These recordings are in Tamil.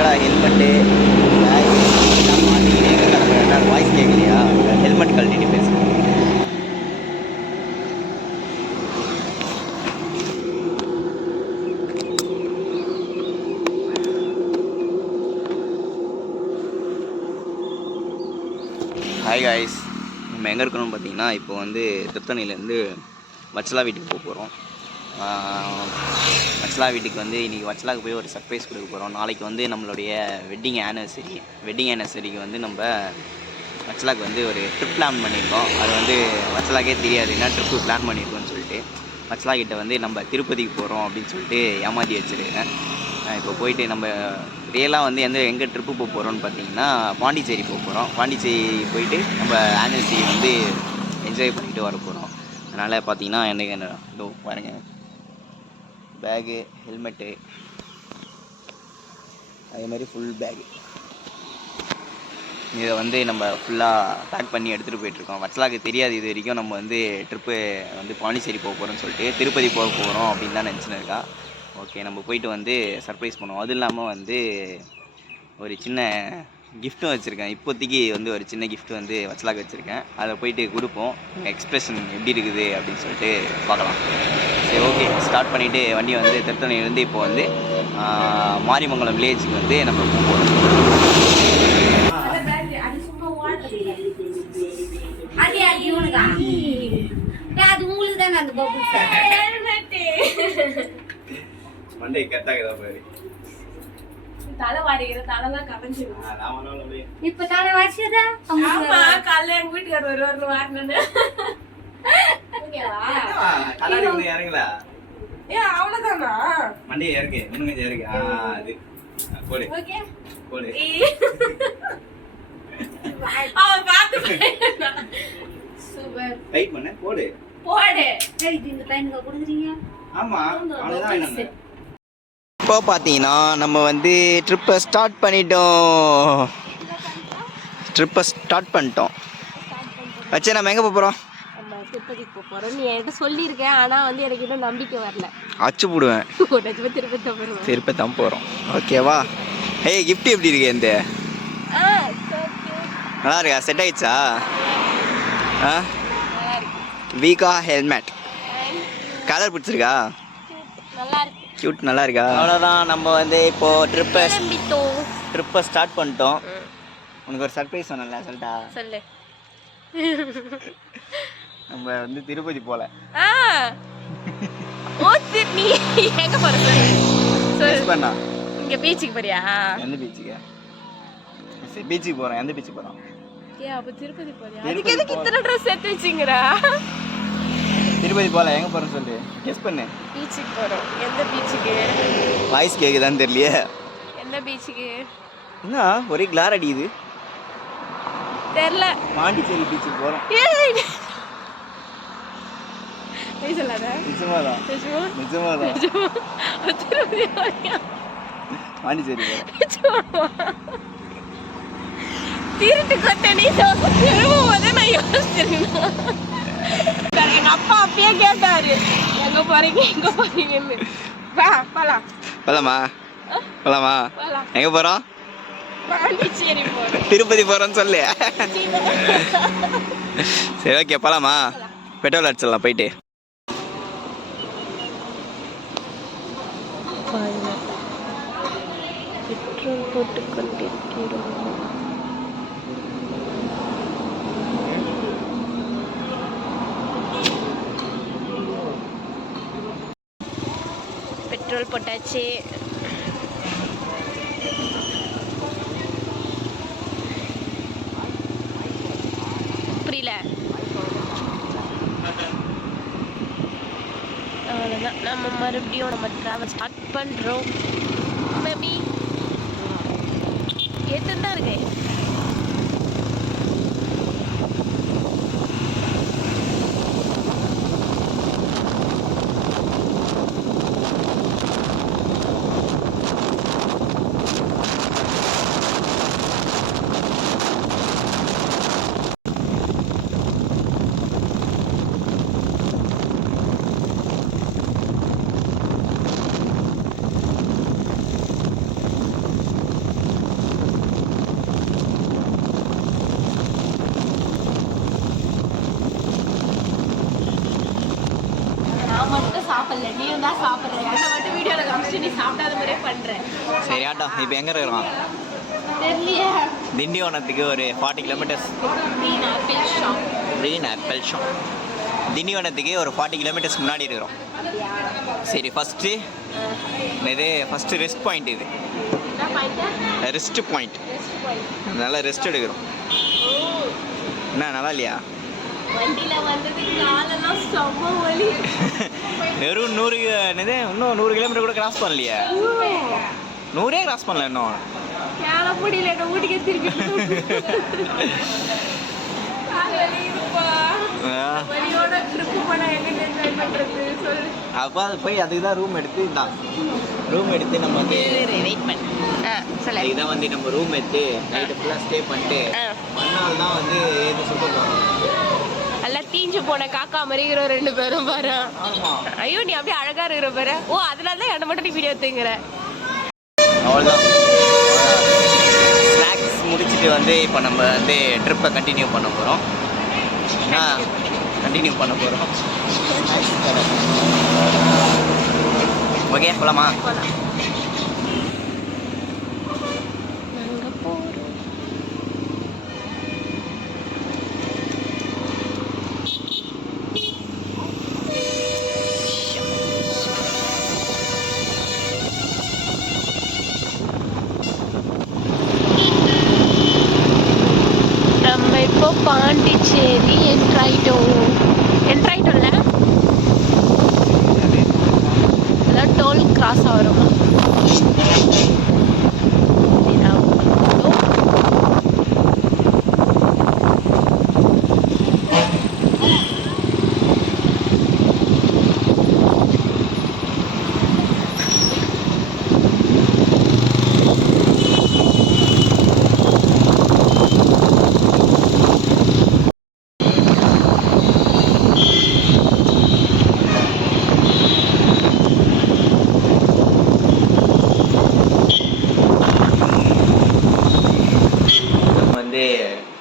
எங்கடா ஹெல்மெட்டு பேக் எல்லாம் மாட்டிக்கினே கிளம்புறேன்னா வாய்ஸ் கேட்கலையா? ஹெல்மெட் கழட்டிட்டு பேசுகிறேன். ஹாய் காய்ஸ், நம்ம எங்கே இருக்கணும்னு பார்த்தீங்கன்னா இப்போ வந்து திருத்தணிலேருந்து வச்சலா வீட்டுக்கு போக போகிறோம். வச்சலா வீட்டுக்கு வந்து இன்றைக்கி வச்சலாவுக்கு போய் ஒரு சர்ப்ரைஸ் கொடுக்க போகிறோம். நாளைக்கு வந்து நம்மளுடைய வெட்டிங் ஆனிவர்சரிக்கு வந்து நம்ம வச்சலாவுக்கு வந்து ஒரு ட்ரிப் பிளான் பண்ணியிருக்கோம். அது வந்து வச்சலாக்கே தெரியாது என்ன ட்ரிப்பு பிளான் பண்ணியிருக்கோன்னு சொல்லிட்டு. வச்சலா கிட்ட வந்து நம்ம திருப்பதிக்கு போகிறோம் அப்படின்னு சொல்லிட்டு ஏமாற்றி வச்சுருக்கேன். இப்போ போயிட்டு நம்ம ரியலாக வந்து எங்கே ட்ரிப்பு போக போகிறோம்னு பார்த்தீங்கன்னா பாண்டிச்சேரி போக போகிறோம். பாண்டிச்சேரி போயிட்டு நம்ம ஆனிவர்சரி வந்து என்ஜாய் பண்ணிட்டு வர போகிறோம். அதனால் பார்த்தீங்கன்னா எனக்கு இதோ பாருங்க, பேகு, ஹெல்மெட்டு, அதே மாதிரி ஃபுல் பேகு, இதை வந்து நம்ம ஃபுல்லாக பேக் பண்ணி எடுத்துகிட்டு போயிட்டுருக்கோம். வச்சலாக்கு தெரியாது இது வரைக்கும் நம்ம வந்து ட்ரிப்பு வந்து பாண்டிச்சேரி போக போகிறோம்னு சொல்லிட்டு. திருப்பதி போக போகிறோம் அப்படின்னு தான் நினச்சின்னு இருக்கா. ஓகே, நம்ம போயிட்டு வந்து சர்ப்ரைஸ் பண்ணுவோம். அதுவும் இல்லாமல் வந்து ஒரு சின்ன கிஃப்ட்டும் வச்சுருக்கேன். இப்போதைக்கு வந்து ஒரு சின்ன கிஃப்ட் வந்து வச்சலாக வச்சுருக்கேன். அதை போயிட்டு கொடுப்போம். எக்ஸ்ப்ரெஷன் எப்படி இருக்குது அப்படின்னு சொல்லிட்டு பார்க்கலாம். சரி, ஓகே, ஸ்டார்ட் பண்ணிவிட்டு வண்டி வந்து திருத்தணிலேருந்து இப்போ வந்து மாரிமங்கலம் வில்லேஜுக்கு வந்து நம்ம போகிறோம். மண்டை கட்டாக பாரு, தலை வாரிக்கிற தலைலாம் கரைஞ்சிடும். இப்ப தலை வாரிச்சதா? ஆமா, காலைல எங்க வீட்டுக்காரர் ஒரு வாரினு இறங்கல. அவ்வளவுதானா? மண்டையை இறக்கு, முன்னுங்க இறக்கு. அது போடு போடு. அவன் பார்த்து சூப்பர் டைட் பண்ண போடு போடு. இந்த டைமுக்கு கொடுக்குறீங்க? ஆமா, அவ்வளவுதான். இப்போ பார்த்தீங்கன்னா நம்ம வந்து ட்ரிப்பை ஸ்டார்ட் பண்ணிட்டோம். வச்சு நம்ம எங்கே போகிறோம்? நம்ம திருப்பதிக்கு போக போகிறோம். நீ என்கிட்ட சொல்லியிருக்கேன், ஆனால் வந்து எனக்கு இன்னும் நம்பிக்கை வரல. அச்சு போடுவேன். திருப்பதி தான் போகிறோம். ஓகேவா? ஏய், கிஃப்ட் எப்படி இருக்கு? எந்த நல்லா இருக்கா? செட் ஆயிடுச்சா? வீகா ஹெல்மெட் கலர் பிடிச்சிருக்கா? கியூட், நல்லா இருக்கா? அவ்வளோதான், நம்ம வந்து இப்போது ட்ரிப்பை ஸ்டார்ட் பண்ணிட்டோம். உனக்கு ஒரு சர்ப்ரைஸ் சொன்னல, சொல்லிட்டா? சொல்லு. நம்ம வந்து திருப்பதி போல. நீ எங்க போற? சொல்லு பண்ணா. இங்க பீச்சுக்கு போறியா? எந்த பீச்சுக்கு? பீச்சுக்கு போறோம். எந்த பீச்சுக்கு போறோம்? அப்ப திருப்பதி போறியா? அதுக்கு எதுக்கு இத்தனை ட்ரெஸ் எடுத்து வச்சிங்கறா? திருப்பதி போல. எங்க போறோம் சொல்லு, கெஸ் பண்ணு. பீச்சுக்கு போறோம். எந்த பீச்சுக்கு? வாய்ஸ் கேக்குதான்னு தெரியலையே. எந்த பீச்சுக்கு? என்ன ஒரே கிளார் அடிக்குது? தெரியல. பாண்டிச்சேரி பீச்சுக்கு போறோம். ஏய் சொல்லாத. நிஜமாதான். திருப்பதி போறியா? பாண்டிச்சேரி போறோம். திருட்டு கொட்ட நீ திரும்ப நான் யோசிச்சிருக்கேன். எங்க அப்பா அப்பயே கேட்டாரு, எங்க போறீங்கன்னு. போலாமா? எங்க போறோம்? பாண்டிச்சேரி போறோம். திருப்பதி போறோம்னு சொல்லு. சரி, ஓகே, போலாமா? பெட்ரோல் அடிச்சிடலாம் போயிட்டு. பெட்ரோல் போட்டு கொண்டிருக்கிறோம். பெட்ரோல் போட்டாச்சு. புரியல. அவ்வளோதான், நம்ம மறுபடியும் ட்ராவல் ஸ்டார்ட் பண்ணுறோம். மேபி ஏற்றுன்னு இருக்கு. நீயும் தான் சாப்பிட்ற என்ன மட்டும் வீடியோவில் காமிச்சு நீ சாப்பிடாத மாதிரியே பண்ற. சரி ஆட்டம் இப்போ எங்கே இருக்கிறோம்? தெரியலையே. திண்டிவனத்துக்கு ஒரு 40 kilometres. Green apple shop. Green apple shop. திண்டிவனத்துக்கு ஒரு 40 கிலோமீட்டர்ஸ் முன்னாடி இருக்கிறோம். சரி ஃபஸ்ட்டு ரெஸ்ட் பாயிண்ட் இது. என்ன பாயிண்ட்? Rest point. நல்லா ரெஸ்ட் எடுக்கிறோம். என்ன நல்லா இல்லையா? வண்டியில வந்தது காலெல்லாம் செம்ம வலி. வெறும் 100 என்னது இன்னும் 100 கிலோமீட்டர் கூட கிராஸ் பண்ணலையே. 100 கிராஸ் பண்ணல இன்னும். ஏல முடியல என்ன ஊட்டிக்கே திருப்பி. வலியோட ட்ரிப் போனா எங்க என்ஜாய் பண்றது சொல்லு. அப்போ அது போய் அதுக்கு தான் ரூம் எடுத்து நம்ம வந்து வெயிட் பண்ணு. சொல்லு. இதான் வந்து நம்ம ரூம் எடுத்து நைட்டு ஃபுல்லாக ஸ்டே பண்ணிட்டு மறுநாள் தான் வந்து ஏது சுத்த போகிறோம். நல்லா தீஞ்சு போன காக்கா மாதிரி இருக்கிற 2 பேரும் பாரு. ஐயோ நீ அப்படியே அழகா இருக்கிற பாரு. ஓ அதனால தான் என்ன மட்டும் நீ வீடியோ எடுத்துங்கிற. அவ்வளோதான். ஸ்நாக்ஸ் முடிச்சுட்டு வந்து இப்போ நம்ம வந்து ட்ரிப்பை கண்டினியூ பண்ண போகிறோம். ஓகே போலாமா? நம்ம இப்போ பாண்டிச்சேரி என்ட்ராயிட்டோம்ல அதான் டோல் கிராஸ் ஆகிறோமா.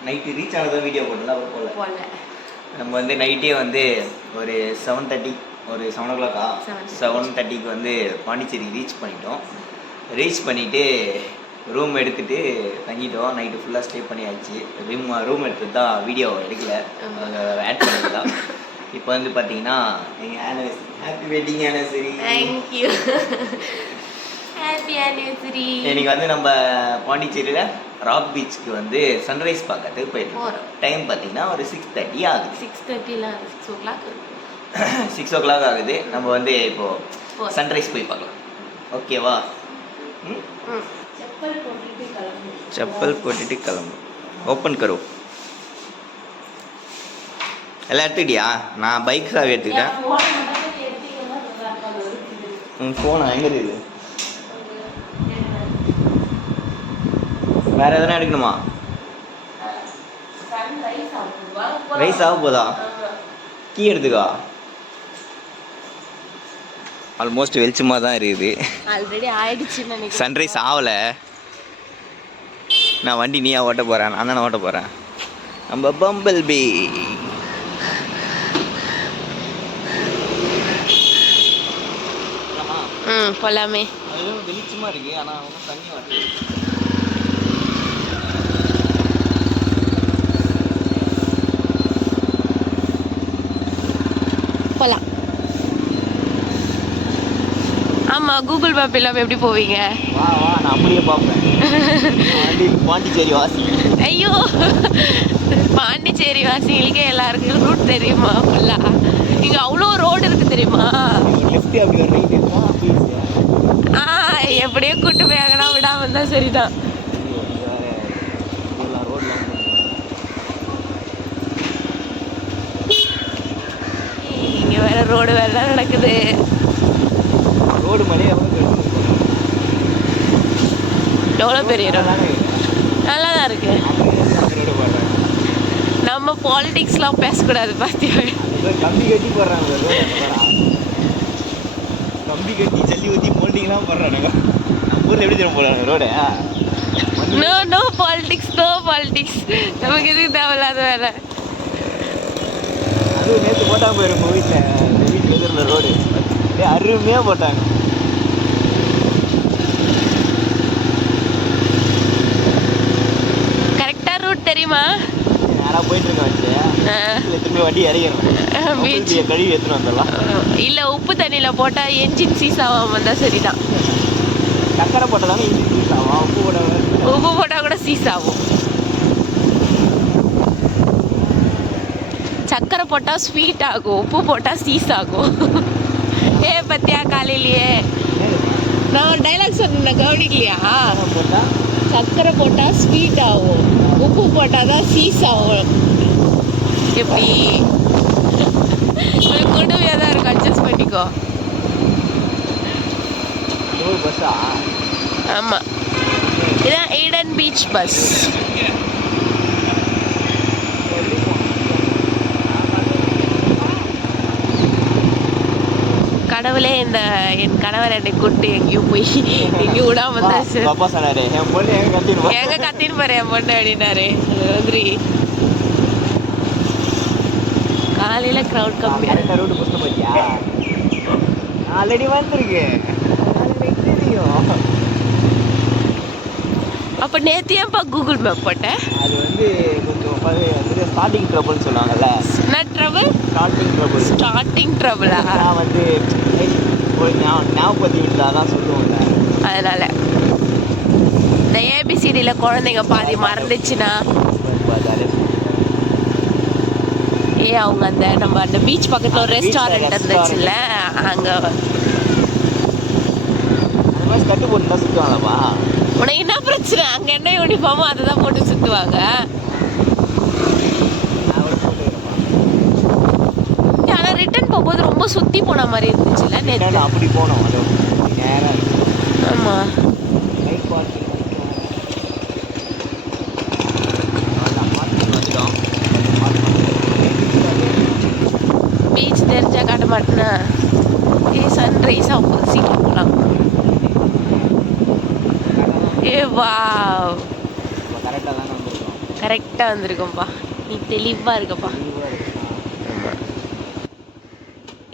நைட்டு ரீச் ஆனதும் வீடியோ போடலாம் போல. நம்ம வந்து நைட்டே வந்து ஒரு 7:30 ஒரு 7 o'clock 7:30க்கு வந்து பாண்டிச்சேரி ரீச் பண்ணிவிட்டு ரூம் எடுத்துகிட்டு தங்கிட்டோம். நைட்டு ஃபுல்லாக ஸ்டே பண்ணியாச்சு. ரூம் எடுத்துட்டு தான் வீடியோ எடுக்கல, ஆட் பண்ணது தான். இப்போ வந்து பார்த்தீங்கன்னா எங்கள் anniversary, happy wedding anniversary. Thank you. Happy anniversary. இன்னைக்கு வந்து நம்ம பாண்டிச்சேரியில் ராக் பீச்சுக்கு வந்து சன்ரைஸ் பார்க்கறதுக்கு போயிருக்கோம். டைம் பார்த்தீங்கன்னா ஒரு 6:30 ஆகுது. 6 o'clock ஆகுது. நம்ம வந்து இப்போது சன்ரைஸ் போய் பார்க்கலாம். ஓகேவா? चप्पल போட்டுட்டு கிளம்பு. ஓப்பன் கரோ. எல்லாம் எடுத்துக்கிட்டியா? நான் பைக் சாவி எடுத்துக்கிட்டேன். ஃபோனா எங்கே இருக்குது? வேற எதனா எடுக்கணுமா? ரைஸ் ஆக போதா? கீ எடுத்துக்கா. ஆல்மோஸ்ட் வெளிச்சமாக தான் இருக்குது. ஆல்ரெடி ஆயிடுச்சுன்னு நினைக்கிறேன். சன்ரைஸ் ஆகலை. நான் வண்டி நீயா ஓட்ட போகிறேன், நான் தானே ஓட்ட போகிறேன். நம்ம பம்பிள் பீ. போலாமே. வெளிச்சமாக இருக்கு, ஆனால் ஒன்றும் தண்ணி வரல. போலாம். ஆமாம், கூகுள் மேப் இல்லாமல் எப்படி போவீங்க? வா நான் அப்படியே பார்ப்பேன். பாண்டிச்சேரி வாசி. ஐயோ, பாண்டிச்சேரி வாசிகளுக்கே எல்லாருக்கும் ரூட் தெரியுமா? ஃபுல்லாக இங்கே அவ்வளோ ரோடு இருக்குது தெரியுமா? எப்படியோ கூட்டு போய் அங்கனா விடாம இருந்தா சரிதான். இங்க வேற ரோடு வேலை நடக்குது. ரோடு மலையே எவ்வளோ பெரிய ரோடு. நல்லா தான் இருக்கு. நம்ம பாலிடிக்ஸ்லாம் பேசக்கூடாது பார்த்தியா? கம்பி கட்டி போடுறாங்க. கம்பி கட்டி ஜல்லி ஊற்றி போல்டிங்லாம் போடுறானுங்க. நம்ம ஊரில் எப்படி தெரியும் போடுறாங்க ரோடு? நோ பாலிடிக்ஸ், நமக்கு எதுக்கு தேவையில்லாத வேலை. அதுவும் நேற்று போட்டால் போயிடும் உங்கள் வீட்டில் எதிரில் ரோடு. அருமையாக போட்டாங்க. கரெக்டா ரூட் தெரியுமா? நேராக போயிட்டு இருக்க வச்சு திரும்பி வண்டி இறங்கிடணும். பீச் கழுவி எடுத்துன்னு வந்துடலாம். இல்ல உப்பு தண்ணியில போட்டா என்ஜின் சீஸ் ஆகாம வந்தா சரிதான். சக்கரை போட்டதாங்க இன்ஜின் சீஸ் ஆகும். உப்பு போட்டா கூட சீஸ் ஆகும். சக்கரை போட்டா ஸ்வீட் ஆகும், உப்பு போட்டா சீஸ் ஆகும். ஏ பத்தியா காலையிலேயே நான் ஒரு டைலாக் சொன்னேன், கவனிக்கலையா? சக்கரை போட்டா ஸ்வீட் ஆகும், உப்பு போட்டாதான் சீஸ் ஆகும். எப்படி கொடுமையா தான் இருக்கும், அட்ஜஸ்ட் பண்ணிக்கோ. பஸ்ஸா? ஆமா, இதான் ஈடன் பீச் பஸ். கடவுளே, என் கணவர் என்னை கூட்டு எங்கேயும் போய் எங்கேயும் விடாம வந்தாச்சு. பாப்பா சொன்னாரு என் பொண்ணு எங்க கத்தின்னு எங்க கத்தின்னு பாரு என் பொண்ணு அப்படின்னாரு. வந்து காலையில கிரவுட் கம்மியா. ரூட் புஸ்து போச்சியா? ஆல்ரெடி வந்திருக்கு. அப்ப நேத்து ஏன்பா கூகுள் மேப் போட்டேன்? அது வந்து கொஞ்சம் ஸ்டார்டிங் ட்ரபிள்னு சொல்லுவாங்கல்ல. என்ன ட்ரபிள்? Starting trouble. ஸ்டார்டிங் ட்ரபிளா? நான் வந்து ஞாபகப்படுத்தி விட்டுதான் சொல்லுவாங்க. அதனால இந்த ஏபிசிடியில குழந்தைங்க பாதி மறந்துச்சுன்னா அவங்க அந்த நம்ம அந்த பீச் பக்கத்துல ஒரு ரெஸ்டாரண்ட் இருந்துச்சுல்ல, அங்க கட்டு போட்டு தான் சுற்றுவாங்கப்பா. உனக்கு என்ன பிரச்சனை? அங்க என்ன யூனிஃபார்மோ அதை தான் போட்டு சுத்துவாங்க. ஆனா ரிட்டர்ன் போகும்போது ரொம்ப சுத்தி போன மாதிரி இருந்துச்சுல்ல நேற்று. அப்படி போனோம். அது நேரம். ஆமா, பீச் தெரிஞ்சா காட்ட மாட்டேன்னா சன்ரைஸ் ஆகும், சீக்கிரம் போகலாம். ஏ வா, கரெக்டா வந்திருக்கோம்ப்பா. நீ தெளிவா இருக்கப்பா.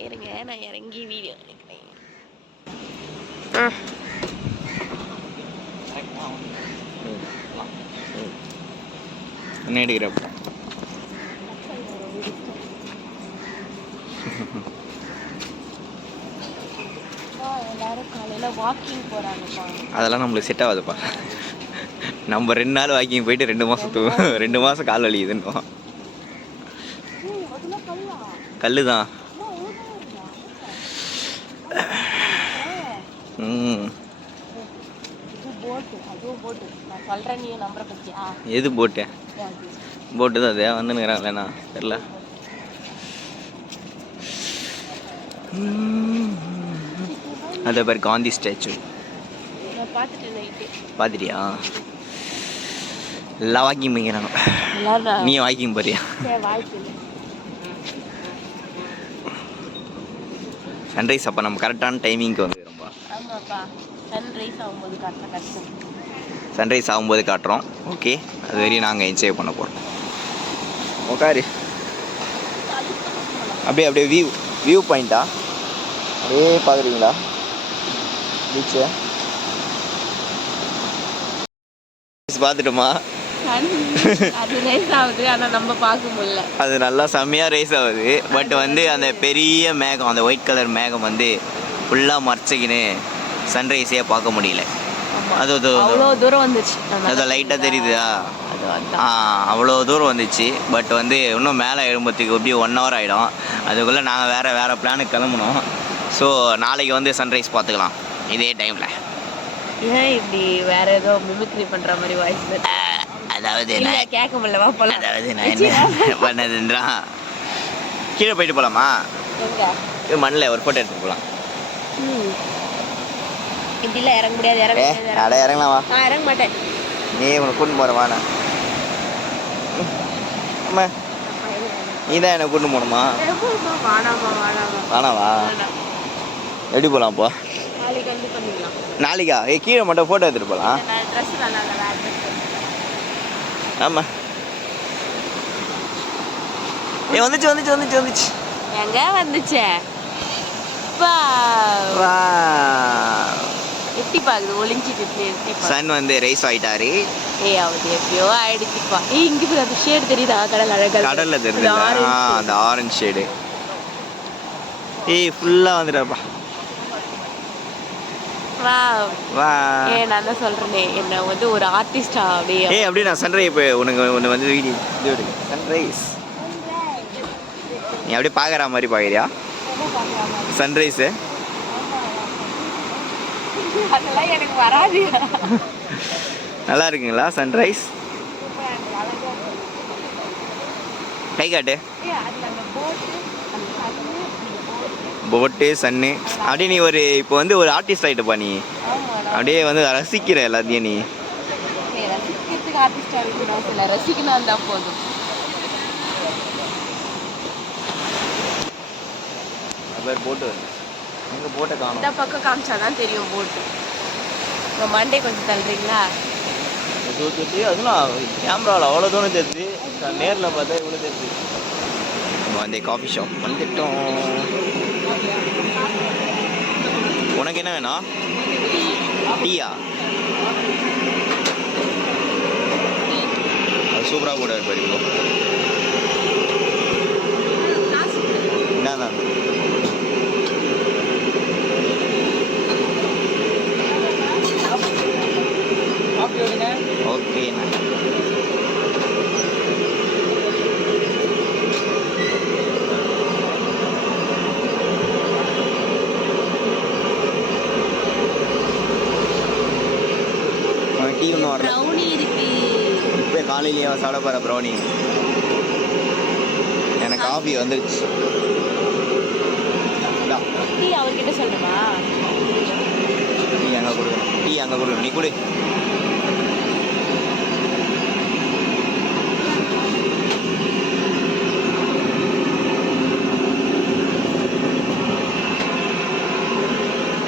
இருங்க, நான் இறங்கி வீடியோ எடுக்கிறேன். என்ன எடுக்கிறப்ப எல்லாரும் காலையில வாக்கிங் போறாங்கப்பா. அதெல்லாம் நம்மளுக்கு செட் ஆகாதுப்பா. நம்ம 2 நாள் வாக்கிங் போயிட்டு 2 மாதம் கால் வலிக்குதுன்னு. கல்லு தான். எது போட்டு? போட்டு தான் அது வந்துன்னுக்குறாங்களேண்ணா தெரில. அதே பேர் காந்தி ஸ்டாச்சு பார்த்துட்டியா? எல்லாம் வாக்கிங் போய்க்கிறாங்க. நீ வாக்கிங் போறியா? சன்ரைஸ் அப்போ நம்ம கரெக்டான டைமிங்க்கு வந்துடுறோம்ப்பா. சன்ரைஸ் ஆகும்போது காட்டுறோம். ஓகே, அது வரையும் நாங்கள் என்ஜாய் பண்ண போகிறோம். உட்காரு. அப்படியே வியூ பாயிண்டா அப்படியே பார்க்குறீங்களா பீச்சு? பார்த்துட்டோமா? அது ரேஸ் ஆகுது, ஆனால் நம்ம பார்க்க முடியல. அது நல்லா செம்மையாக ரேஸ் ஆகுது. பட் வந்து அந்த பெரிய மேகம், அந்த ஒயிட் கலர் மேகம் வந்து ஃபுல்லாக மறைச்சிக்கின்னு சன்ரைஸே பார்க்க முடியல. அது அவ்வளோ தூரம் வந்துச்சு. அது லைட்டாக தெரியுதா? அவ்வளோ தூரம் வந்துச்சு. பட் வந்து இன்னும் மேலே எழும்பத்துக்கு எப்படியும் 1 hour ஆகிடும். அதுக்குள்ளே நாங்கள் வேறு பிளானுக்கு கிளம்பணும். ஸோ நாளைக்கு வந்து சன்ரைஸ் பார்த்துக்கலாம் இதே டைமில். ஏன் இப்படி வேற ஏதோ மிமிக்ரி பண்ணுற மாதிரி வாய்ஸ்? அதாவது நான் கேட்க முடியல. வா போகலாம். அதாவது நான் என்ன பண்ணதுன்றா, கீழே போயிட்டு போகலாமா? எங்க மண்ணில் ஒரு ஃபோட்டோ எடுத்துட்டு போகலாம். இப்படிலாம் இறங்க முடியாது. இறங்கலாமா? நான் இறங்க மாட்டேன். நீ உனக்கு கூட்டு போகிறவா? ஆமா, நீ தான் என்னை கூட்டு போகணுமா? வேணாவா? எப்படி போகலாம் அப்போ? நாளைக்கா? கீழே மட்டும் ஃபோட்டோ எடுத்துகிட்டு போகலாம். ஆமாம், வந்துச்சு. எங்க வந்துச்சு? வா எட்டி பாக்குது ஒளிஞ்சிட்டு எட்டி சன் வந்து ரைஸ் ஆயிட்டாரு. ஏய் அவது எப்பயோ ஆயிடுச்சுப்பா. ஏய் இங்க பாரு அந்த ஷேட் தெரியுதா கடல் அழகா கடல்ல தெரியுது அந்த ஆரஞ்சு ஷேடு. ஏய் ஃபுல்லா வந்துடாப்பா. வா வா ஏய் நான் தான் சொல்றேனே என்ன வந்து ஒரு ஆர்டிஸ்டா அப்படியே. ஏய் அப்படியே நான் சன்ரைஸ் இப்போ உனக்கு வந்து வீடியோ இது சன்ரைஸ் நீ அப்படியே பார்க்குற மாதிரி பார்க்குறியா சன்ரைஸு? அதெல்லாம் எனக்கு வராது. நல்லா இருக்குங்களா சன்ரைஸ்? கை காட்டு. போட்டு சன்னு அப்படியே நீ ஒரு இப்போ வந்து ஒரு ஆர்டிஸ்ட் ஆகிட்டப்பா நீ. அப்படியே வந்து ரசிக்கிற எல்லாத்தையும் நீ. ரசிக்கிறதுக்கு ஆர்டிஸ்டா இருக்கணும் சில ரசிக்கணும் இருந்தா போதும். போட்டு எங்கே போட்டை காணும். இந்த பக்கம் காமிச்சாதான் தெரியும் போட்டு. உங்கள் மண்டே கொஞ்சம் தள்ளுறீங்களா? அதெல்லாம் கேமராவில் அவ்வளோ தூரம் தெரியுது, நேரில் பார்த்தா இவ்வளோ தெரியுது. நம்ம வந்து காஃபி ஷாப் வந்துட்டோம். உனக்கு என்ன வேணும்? டீயா? அது சூப்பராக கூட இருப்பார். இப்போ என்ன ஓகேண்ணா. டீ ஒன்று வரல. ப்ரௌனி இருக்கு. இப்போ காலையிலேயே சாப்பிட போகிற ப்ரௌனி. எனக்கு காஃபி வந்துருச்சு. டீ அவர்கிட்ட சொல்லணுமா? டீ அங்கே கொடுக்கணும். டீ அங்கே கொடுக்கணும். நீ கொடு.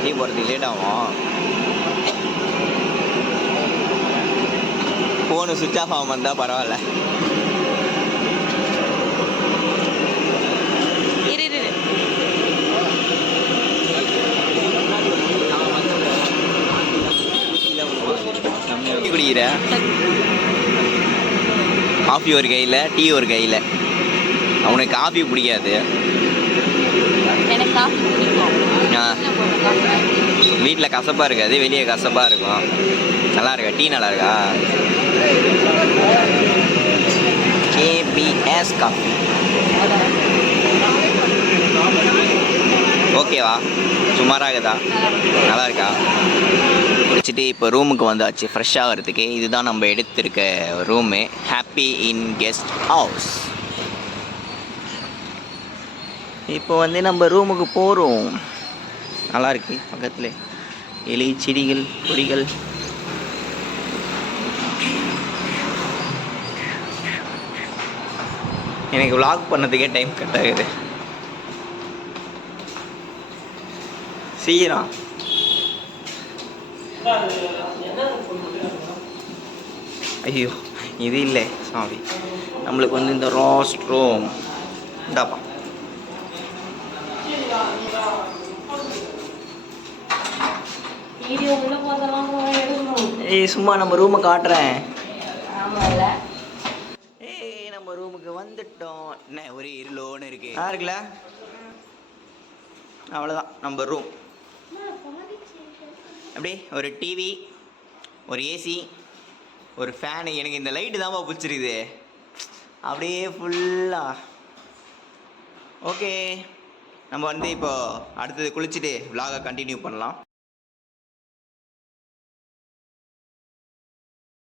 டீ போகிறதுக்கு லேட் ஆகும். ஃபோனு சுவிட்ச் ஆஃப் ஆகாமல் இருந்தால் பரவாயில்ல. டீ குடிக்கிற? காஃபி ஒரு கையில் டீ ஒரு கையில். அவனுக்கு காஃபி பிடிக்காது. எனக்கு காஃபி பிடிக்கும். வீட்டில் கசப்பாக இருக்காது, வெளியே கசப்பாக இருக்கும். நல்லா இருக்கா டீ? நல்லா இருக்கா? கேபிஎஸ் காஃபி ஓகேவா? சுமாராக இருக்குதா? நல்லா இருக்கா? குடிச்சிட்டு இப்போ ரூமுக்கு வந்தாச்சு ஃப்ரெஷ் ஆகிறதுக்கு. இதுதான் நம்ம எடுத்திருக்க room, happy in guest house. இப்போ வந்து நம்ம ரூமுக்கு போகிறோம். நல்லா இருக்கு. பக்கத்தில் இலை செடிகள் கொடிகள். எனக்கு விளாக் பண்ணதுக்கே டைம் கட் ஆகுது. சீக்கிரம். ஐயோ இது இல்லை சாரி. நம்மளுக்கு வந்து இந்த ரோஸ்ட் ரூம் இந்தாப்பா. ஏய் சும்மா நம்ம ரூமை காட்டுறேன். ஏய் நம்ம ரூமுக்கு வந்துட்டோம். என்ன ஒரே இருளோன்னு இருக்கு. இருக்குல்ல? அவ்வளோதான் நம்ம ரூம். அப்படியே ஒரு டிவி, ஒரு ஏசி, ஒரு ஃபேனு. எனக்கு இந்த லைட்டு தான்ப்பா பிடிச்சிருக்குது. அப்படியே ஃபுல்லாக ஓகே. நம்ம வந்து இப்போ அடுத்தது குளிச்சுட்டு vlog-ஐ கண்டினியூ பண்ணலாம்.